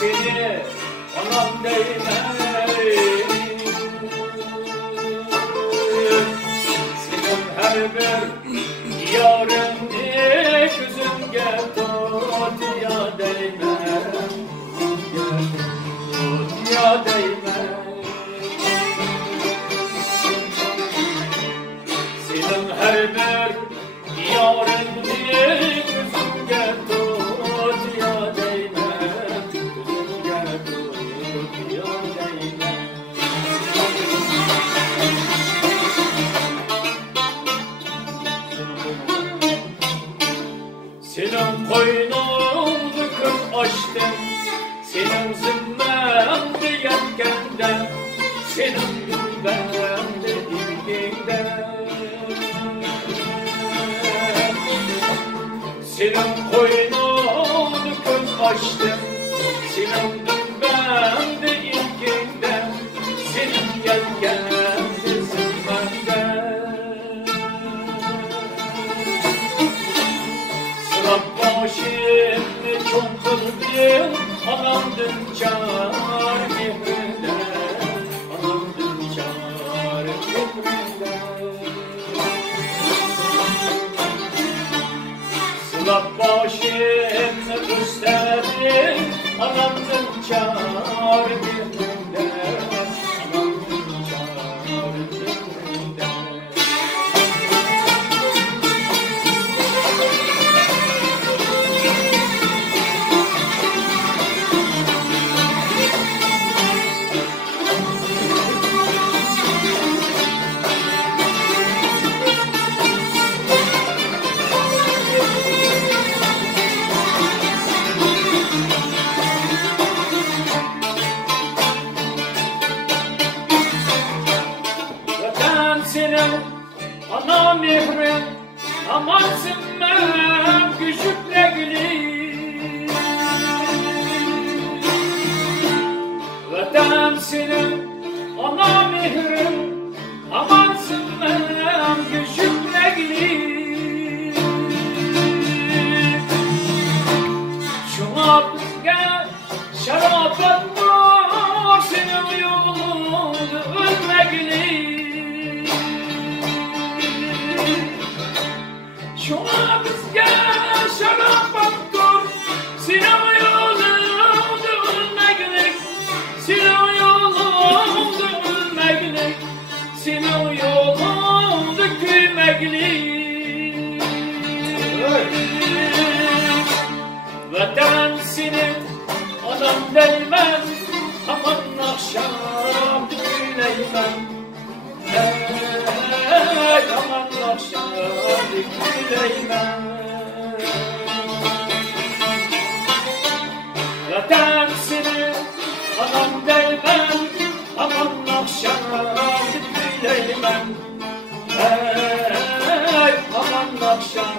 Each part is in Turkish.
seni anam değmeyin. Senin her bir yarını gözümge tut ya değmem, ya değmem. Senin her bir yarını gözümge tut ya değmem, gözümge tut ya değmem. Senin koynunu kız açtım, senin zımmemde yetkende, senin gülbemde ilginde. Senin koynunu kız açtım, senin gülbemde ilginde, senin yetkende zımmemde. Başımı çok kıldım, anamdın çar mihrinden, anamdın çar mihrinden. Sılap başımı gösterdim, anamdın çar mihrinden, anamdın çar mihrinden. Senin ana mihrin amansın ben küçükle gülüm. Vatan senin ana mihrin amansın ben küçükle gülüm. Şuna bizge şarafet var, senin yolunda ölme gülüm. Şuna bizge şarafet var, senin yolunda ölmeklik, senin yolunda ölmeklik, senin yolunda küymeklik. Vatan senin adam değmez, aman akşam güleymen. Aman akşam güleymen. Vatan senin adam değmez, aman akşam güleymen. Aman akşam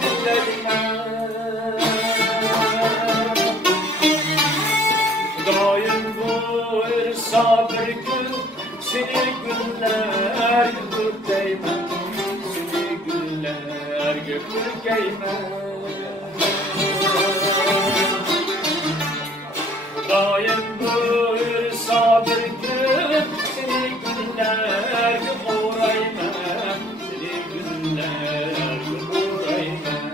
güleymen. Daim buyur sabır gün, seni günler götür değmem, seni günler götür değmem. Daim buyur sabır gün, seni günler uğraymam, seni günler uğraymam.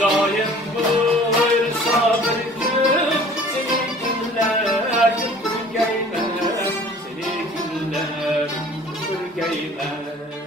Daim buyur sabır gün, seni günler götür gelmem, seni günler götür gelmem.